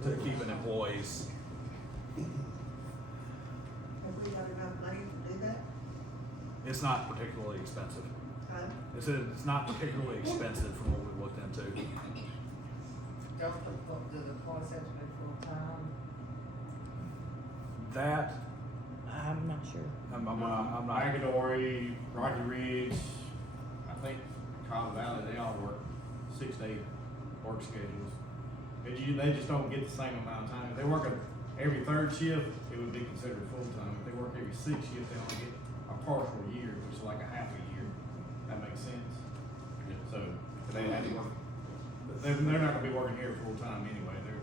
to keeping employees. Have we got enough money to do that? It's not particularly expensive. Huh? It's not particularly expensive from what we looked into. Don't do the employees have to be full-time? That, I'm not sure. I'm not, Magadori, Rocky Ridge, I think Cotton Valley, they all work 6 to 8 work schedules. They just don't get the same amount of time. If they work every 3rd shift, it would be considered full-time. If they work every 6th shift, they only get a partial year, which is like a half a year. That makes sense? So, they have to work, they're not gonna be working here full-time anyway. They're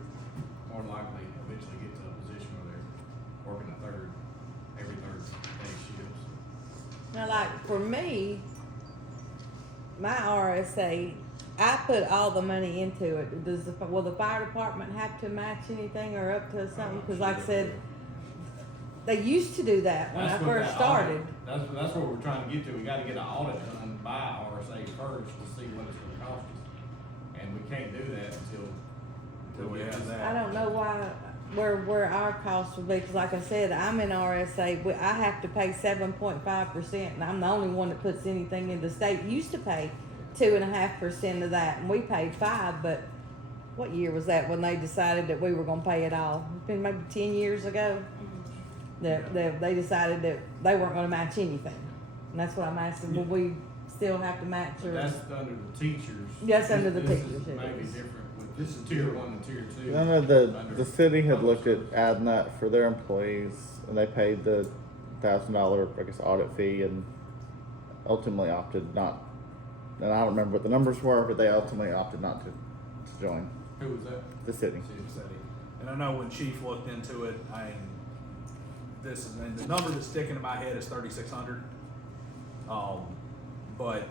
more than likely eventually get to a position where they're working every 3rd day shifts. Now, like, for me, my RSA, I put all the money into it. Will the fire department have to match anything or up to something? Cause like I said, they used to do that when I That's what first that started. audit- That's what we're trying to get to. We gotta get an audit done by RSA first to see what it's gonna cost us. And we can't do that until we have that. I don't know where our costs will be, cause like I said, I'm in RSA, but I have to pay 7.5%, and I'm the only one that puts anything in. The state used to pay 2.5% of that, and we paid 5%, but what year was that when they decided that we were gonna pay it all? It's been maybe 10 years ago. That they decided that they weren't gonna match anything, and that's what I'm asking, will we still have to match or? That's under the teachers. Yes, under the This teachers, is it maybe is. different with this is tier 1 and tier 2. I know the under city had public looked at service. adding that for their employees, and they paid the $1,000, I guess, audit fee, and ultimately opted not. And I don't remember what the numbers were, but they ultimately opted not to join Who was that? the city. City. And I know when Chief looked into it, and the number that's sticking in my head is 3,600. But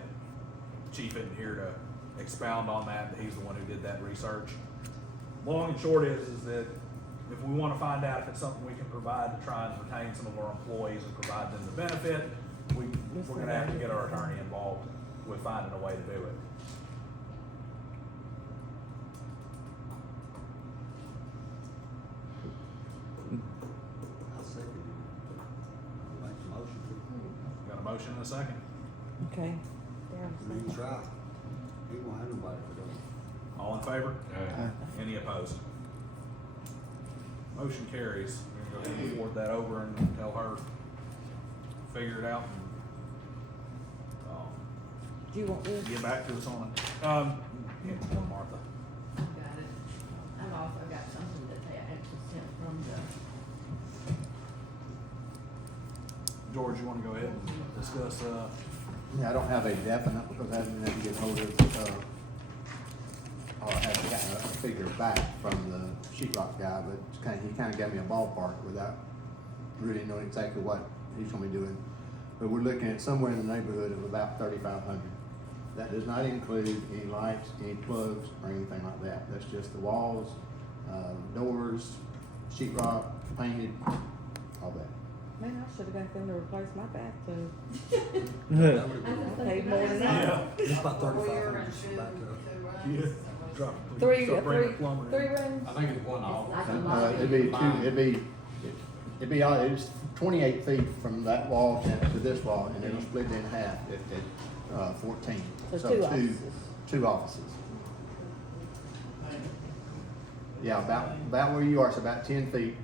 Chief isn't here to expound on that, he's the one who did that research. Long and short is that if we wanna find out if it's something we can provide to try and retain some of our employees and provide them the benefit, we're gonna have to get our attorney involved with finding a way to do it. I'll second it. Make the motion. Got a motion and a second? Okay. We try. He won't have nobody for that. All in favor? Aye. Any opposed? motion carries. We're gonna go ahead and forward that over and tell her, figure it out and, Do you want this? get back to us on it. Yeah, Martha. Got it. I've also got something that they actually sent from the, George, you wanna go ahead and discuss, Yeah, I don't have a definite because I haven't been able to get hold of, or I haven't gotten a figure back from the sheetrock guy, but it's he kinda gave me a ballpark without really knowing exactly what he's gonna be doing. But we're looking at somewhere in the neighborhood of about 3,500. That does not include any lights, any plugs, or anything like that. That's just the walls, doors, sheetrock, painted, all that. Man, I should've got them to replace my bathtub. I Paid more than that. Yeah. It's about Foyer 3,500 and just two back there. runs. drop, Three, start bringing the plumber in. three rooms? I think it's one off. It's like a It's 28 feet from that wall to this wall, and it'll split in half at 14. So two offices. Two offices. Yeah, about where you are, it's about 10 feet.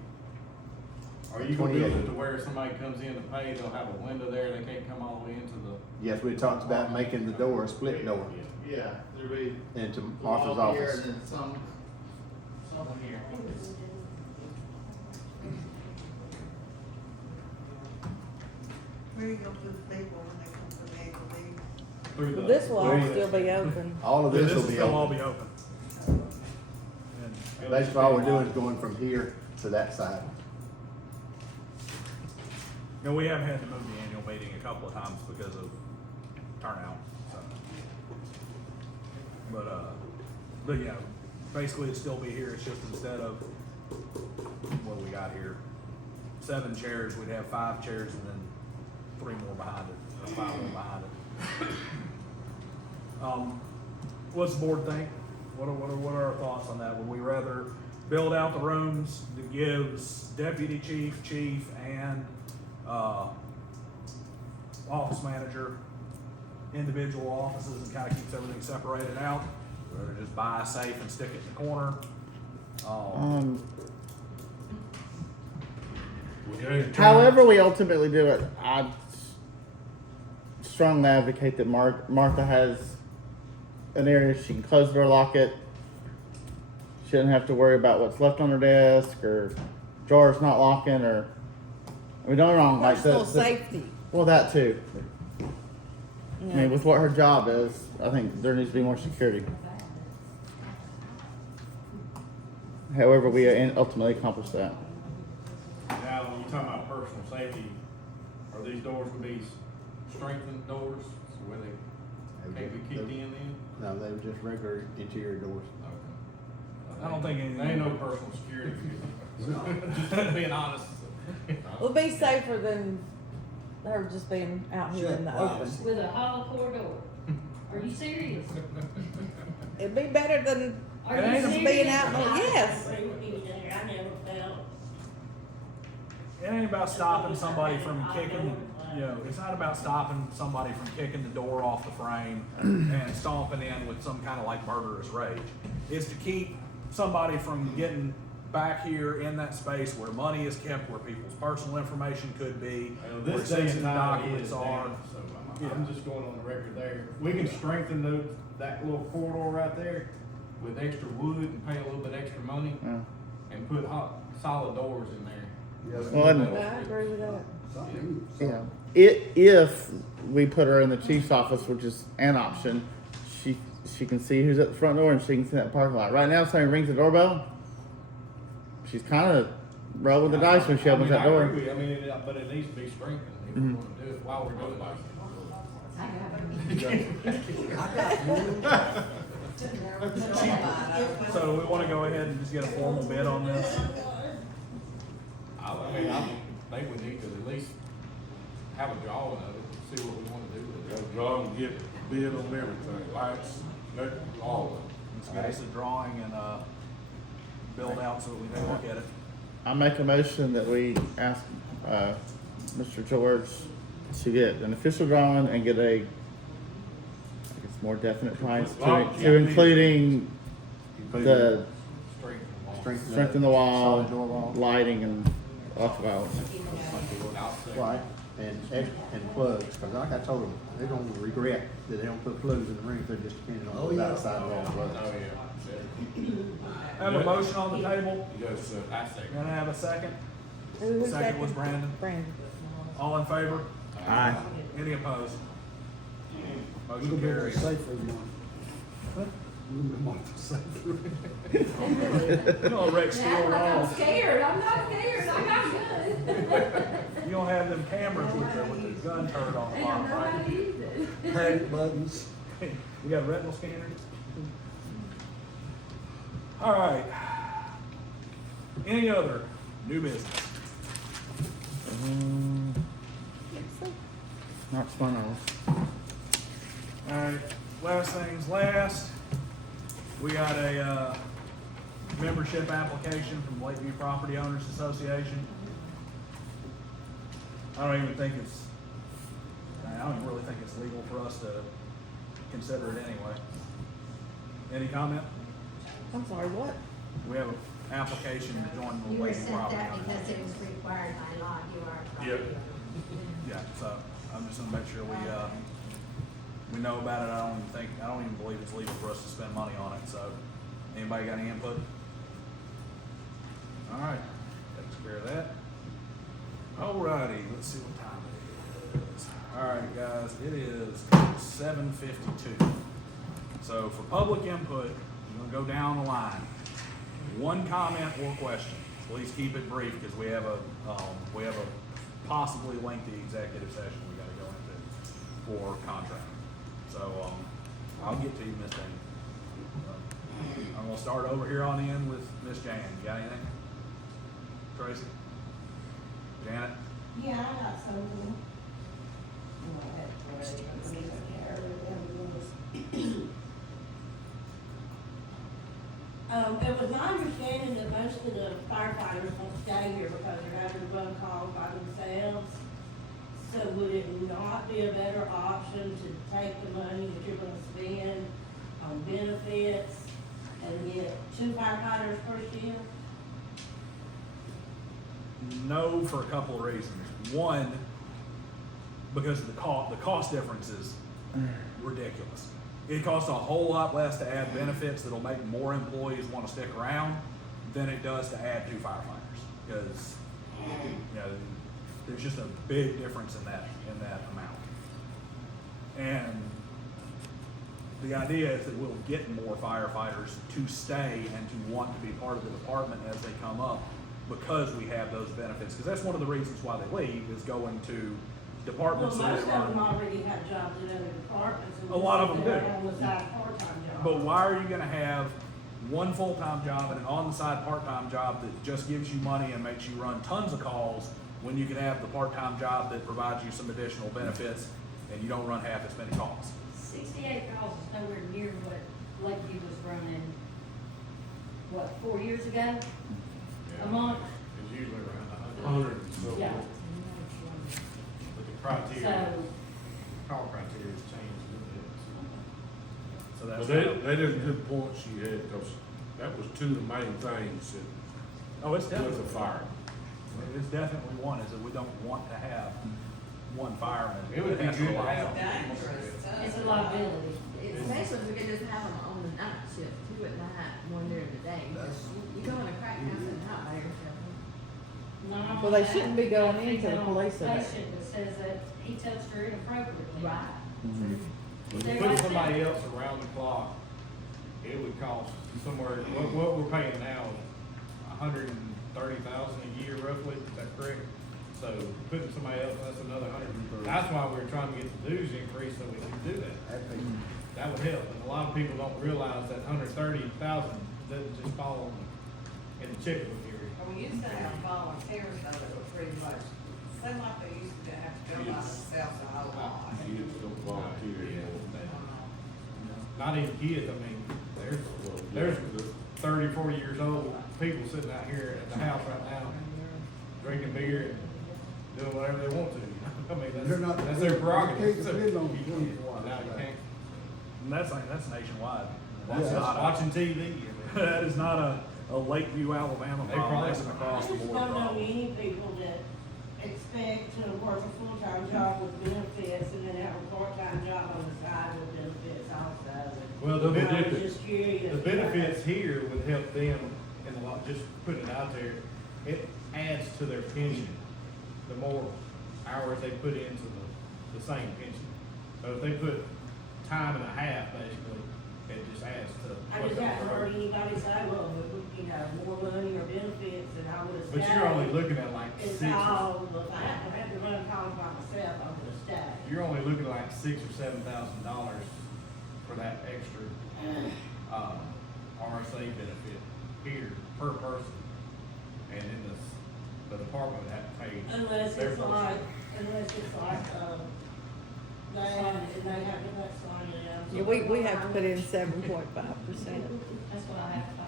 Are you gonna build 28. it to where somebody comes in to pay, they'll have a window there, they can't come all the way into the? Yes, we talked about making the door a split door Yeah, there'll be into Martha's office. then some here. Where you gonna put the people when they come for the annual meeting? Through the- This will all Three. still be open. All of this will be still all open. be open. And Basically, all we're doing is going from here to that side. you know, we have had to move the annual meeting a couple of times because of turnout, so. But yeah, basically it'd still be here, it's just instead of, what do we got here? 7 chairs, we'd have 5 chairs and then 3 more behind it, or 5 more behind it. What's the board think? What are our thoughts on that? Would we rather build out the rooms that gives deputy chief, and, office manager individual offices and kinda keeps everything separated out? Or just buy a safe and stick it in the corner? However we ultimately do it, I strongly advocate that Martha has an area she can close the door, lock it. She doesn't have to worry about what's left on her desk or drawers not locking or, I mean, don't get me wrong, like Personal safety. well, that too. I Yeah. mean, with what her job is, I think there needs to be more security. However we ultimately accomplish that. Now, when you talk about personal safety, are these doors gonna be strengthened doors, so where they can't be kicked in then? No, they were just regular interior doors. Okay. I don't think anything- There ain't no personal security. Just being honest. It'll be safer than her just being out here in the open. With a hollow core door. Are you serious? It'd be better than Are you just serious? being out, yes. I never felt. It ain't about stopping somebody from kicking, it's not about stopping somebody from kicking the door off the frame and stomping in with some kind of like murderous rage. It's to keep somebody from getting back here in that space where money is kept, where people's personal information could be, Well, where this day and sensitive time documents is are. down, so I'm just going on the record there. We can strengthen that little corridor right there with extra wood and pay a little bit extra money Yeah. and put solid doors in there. Well, and- I agree with that. Yeah. If we put her in the chief's office, which is an option, she can see who's at the front door and she can see that parking lot. Right now, if somebody rings the doorbell, she's kind of rolling the dice when she opens that I door. agree with you. I mean, but it needs to be strengthened if we want to do it while we're doing So we wanna go ahead and just get a formal bid on this? I think we need to at least have a drawing of it, see what we want to do with it. Gotta draw and get bid on everything, lights, electric, all of it. Let's get us a drawing and, build out so that we can look at it. I make a motion that we ask Mr. George to get an official drawing and get a, I guess, more definite price to including the Strengthen the wall. strengthen the wall, Solid door wall. lighting and ultraviolet. Right, and plugs, cause like I told them, they're gonna regret that they don't put plugs in the room if they're just depending on those outside wall plugs. I have a motion on the table. Yes, sir. Gonna have a second. Who was Second was Brandon. Brandon. All in favor? Aye. Any opposed? We'll Motion be carries. safer than we'll be more safer. You don't wreck steel Now, like I'm walls. scared, I'm not scared, I got good. You don't have them cameras with the gun turret on the And I bottom, know how right? to use it. Panic buttons. You got a retinal scanner? All right. Any other new business? Not funnels. All right, last things last. We got a, membership application from Lakeview Property Owners Association. I don't even think it's, I don't even really think it's legal for us to consider it anyway. Any comment? I'm sorry, what? We have an application to join the You were Lakeview sent Property that Owners. because it was required by law, you are. Yep. Yeah, so I'm just gonna make sure we know about it. I don't even believe it's legal for us to spend money on it, so anybody got any input? All right, takes care of that. Alrighty, let's see what time it is. All right, guys, it is 7:52. So for public input, we're gonna go down the line. One comment or question. Please keep it brief because we have a possibly lengthy executive session we gotta go into for contract. So, I'll get to you, Miss Jane. I'm gonna start over here on the end with Miss Jan. You got anything? Tracy? Janet? Yeah, I got something. It was my understanding that most of the firefighters won't stay here because they're having to run calls by themselves. So would it not be a better option to take the money that you're gonna spend on benefits and get 2 firefighters per shift? No, for a couple of reasons. One, because the cost difference is ridiculous. It costs a whole lot less to add benefits that'll make more employees want to stick around than it does to add 2 firefighters. Because, you know, there's just a big difference in that amount. And the idea is that we'll get more firefighters to stay and to want to be part of the department as they come up because we have those benefits. Because that's one of the reasons why they leave, is going to Well, departments most that of they them run. already have jobs in other departments. and A lot of them they're do. on the side part-time jobs. But why are you gonna have one full-time job and an on-the-side part-time job that just gives you money and makes you run tons of calls when you can have the part-time job that provides you some additional benefits and you don't run half as many calls? 68 calls is nowhere near what Lakeview was running, 4 years ago? A month? It's usually around 100. Yeah. But the criteria, So, call criteria has changed a little bit. So But that's. that is a good point she had, because that was two of the main things Oh, it's that was definitely a fire. It's definitely one, is that we don't want to have one fireman. It would be that has to good to rely have. on. Dangerous, too. it's a liability. Especially if we could just have them on the night shift, 2 at night, 1 during the day. You go in a crack house at night by yourself. Not Well, they that, shouldn't be going I think into the that on police center. patient that says that he touched her inappropriately. Right. If They you put like somebody that. else around the clock, it would cost somewhere, what we're paying now is $130,000 a year roughly, is that correct? So putting somebody else, that's another 100. That's why we're trying to get the dues increased so we can do that. That would help, and a lot of people don't realize that 130,000 doesn't just fall in the checkbook area. And we used to have volunteers though that were pretty much, seemed like they used to have to go by themselves a whole lot. Kids don't volunteer anymore. Not even kids, I mean, there's 30, 40 years old people sitting out here at the house right now, drinking beer and doing whatever they want to. I mean, They're not- that's their prerogative. you can't depend on You can't. 24 hours. No, you can't. And that's nationwide. That's That's not watching TV. that is not a Lakeview, Alabama They problem, probably- that's an across I the just board don't know problem. any people that expect to work a full-time job with benefits and then have a part-time job on the side with benefits also. Well, the I was benefits, just curious. the benefits here would help them in a lot, just putting it out there, it adds to their pension. The more hours they put into the same pension. So if they put time and a half, basically, it just adds to. I what just they haven't grow. heard anybody say, well, we would, you know, more money or benefits and I would have But stayed. you're only looking at like It's six, or- all, if I had to run college by myself, I would have stayed. you're only looking at like $6,000 or $7,000 for that extra, RSA benefit here per person. And then the department would have to pay. Unless their it's portion. like, they have to put sign it out. Yeah, we have to put in 7.5%. That's what I have to buy.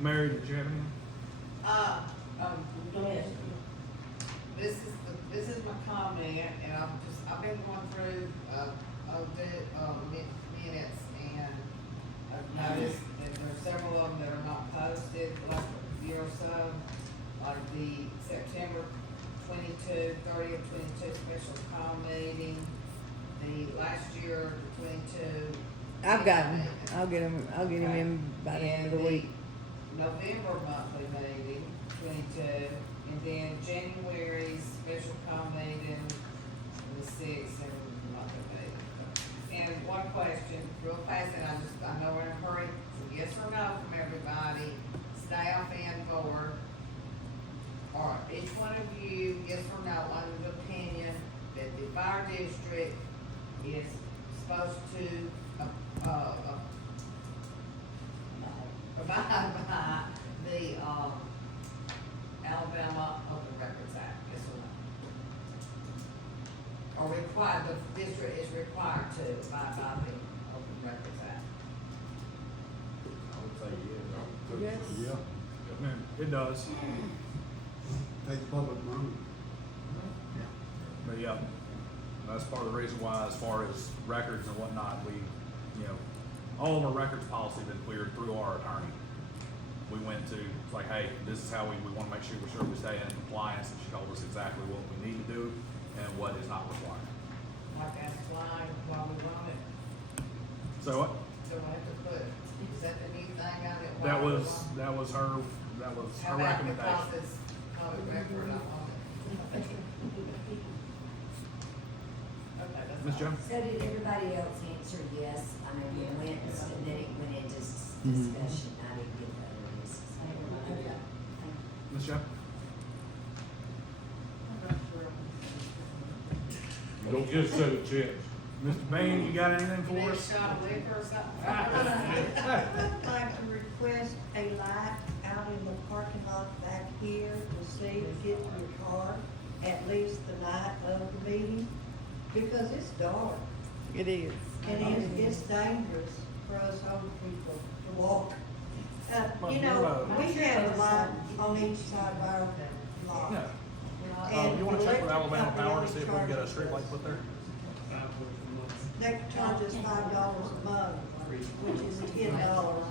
Mary, did you have anything? Go ahead. This is my comment, and I've been going through, minutes, and I've noticed that there's several of them that are not posted the last year or so, like the September 30th, 22 special call meeting, the last year, the 22. I've got him. I'll get him in by the end of the week. November monthly meeting, 22, and then January's special call meeting, the 6th, and monthly meeting. And one question, real fast, and I know we're in a hurry, so yes or no from everybody, staff and board, or each one of you, yes or no, under the opinion that the fire district is supposed to, abide by the, Alabama Open Records Act, yes or no? Or required, the district is required to abide by the Open Records Act. I would say yes. Yes. Yeah, Man, it does. take public money. But yeah, that's part of the reason why, as far as records and whatnot, we, all of our records policy been cleared through our attorney. We went to, it's like, hey, this is how we want to make sure we stay in compliance, and she told us exactly what we need to do and what is not required. Like that's why we run it, So what? so we have to put, is that the new thing on it? That Why we was, run it? that was her How about because recommendation. it's public record, I want it. Okay, that's Ms. all. Jones? So did everybody else answer yes? I mean, we went, and then it went into discussion, I didn't get that. Okay. Ms. Jones? Don't just set a check. Mr. Bain, you got anything You for need a us? shot of liquor or something? I'd like to request a light out in the parking lot back here to see to get to your car, at least the night of the meeting, because it's dark. It is. And it's dangerous for us old people to walk. Well, You you're, know, we have a light on each side of our lot. Yeah. And You wanna check with the electric Alabama Power to company see if we can get a charges street light us- put there? They charge us $5 a month, which is $10,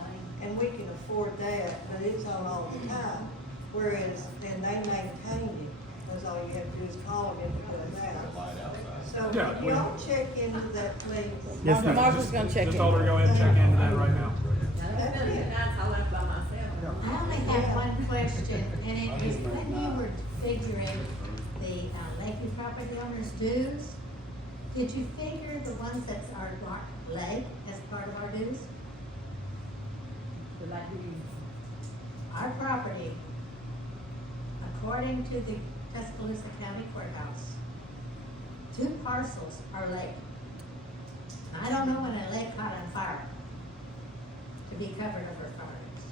and we can afford that, but it's on all the time. Whereas, then they maintain it, because all you have to do is call them and put it out. So, Yeah, we- y'all check into that, please. Yes, ma'am. Martha's gonna check Just it. told her to go ahead and check into that right now. Now, that's been the nights I left by myself. I only have one question, and it is when you were figuring the Lakeview property owners' dues, did you figure the ones that's our lake as part of our dues? But like you, Our property, according to the Tuscaloosa County Courthouse, 2 parcels are lake. I don't know when a lake caught on fire to be covered over fires.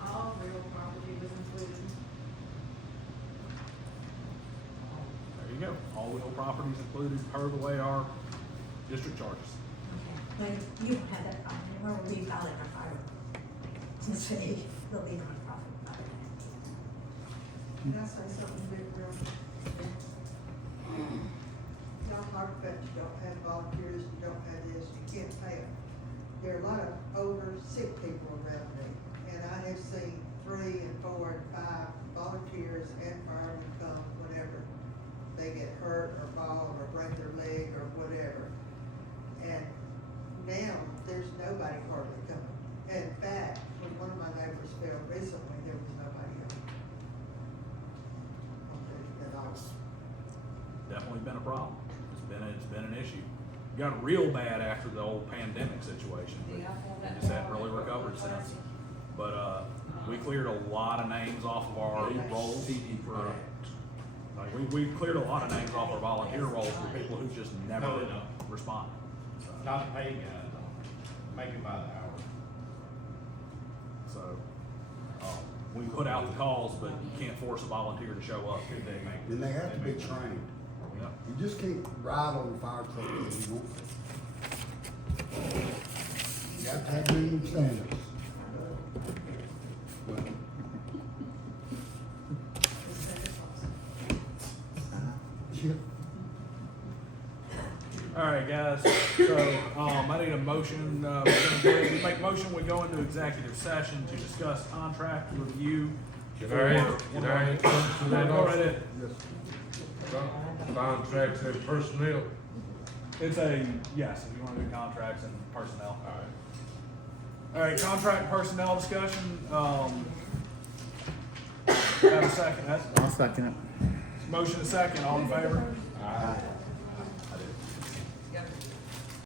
All real property was included. There you go. All real properties included per the way our district charges. Okay, well, you don't have that problem anymore, we'll be filing our fire. To say, there'll be nonprofit fire. Can I say something big real? Y'all talk about you don't have volunteers, you don't have this, you can't pay them. There are a lot of older, sick people around me, and I have seen 4, and 5 volunteers and firemen come whenever they get hurt or fall or break their leg or whatever. And now, there's nobody hardly coming. In fact, when one of my neighbors fell recently, there was nobody else. At all. Definitely been a problem. It's been an issue. Got real bad after the old pandemic situation, but just haven't really recovered since. But, we cleared a lot of names off of our rolls. Like, we cleared a lot of names off our volunteer rolls for people who just never responded. So, Not the paid guys, though. Make it by the hour. So, we put out the calls, but you can't force a volunteer to show up. Then they have to be trained. Yep. You just can't ride on the fire truck if you want to. You got to have minimum standards. Well, yeah. All right, guys, so, I need a motion, we're gonna go ahead and make motion, we go into executive session to discuss contract review. Can I answer to that Go right also? ahead. Contracts and personnel. It's a, yes, if you wanna do contracts and personnel. All right, contract personnel discussion, have a second, I'll second it. motion a second, all in favor?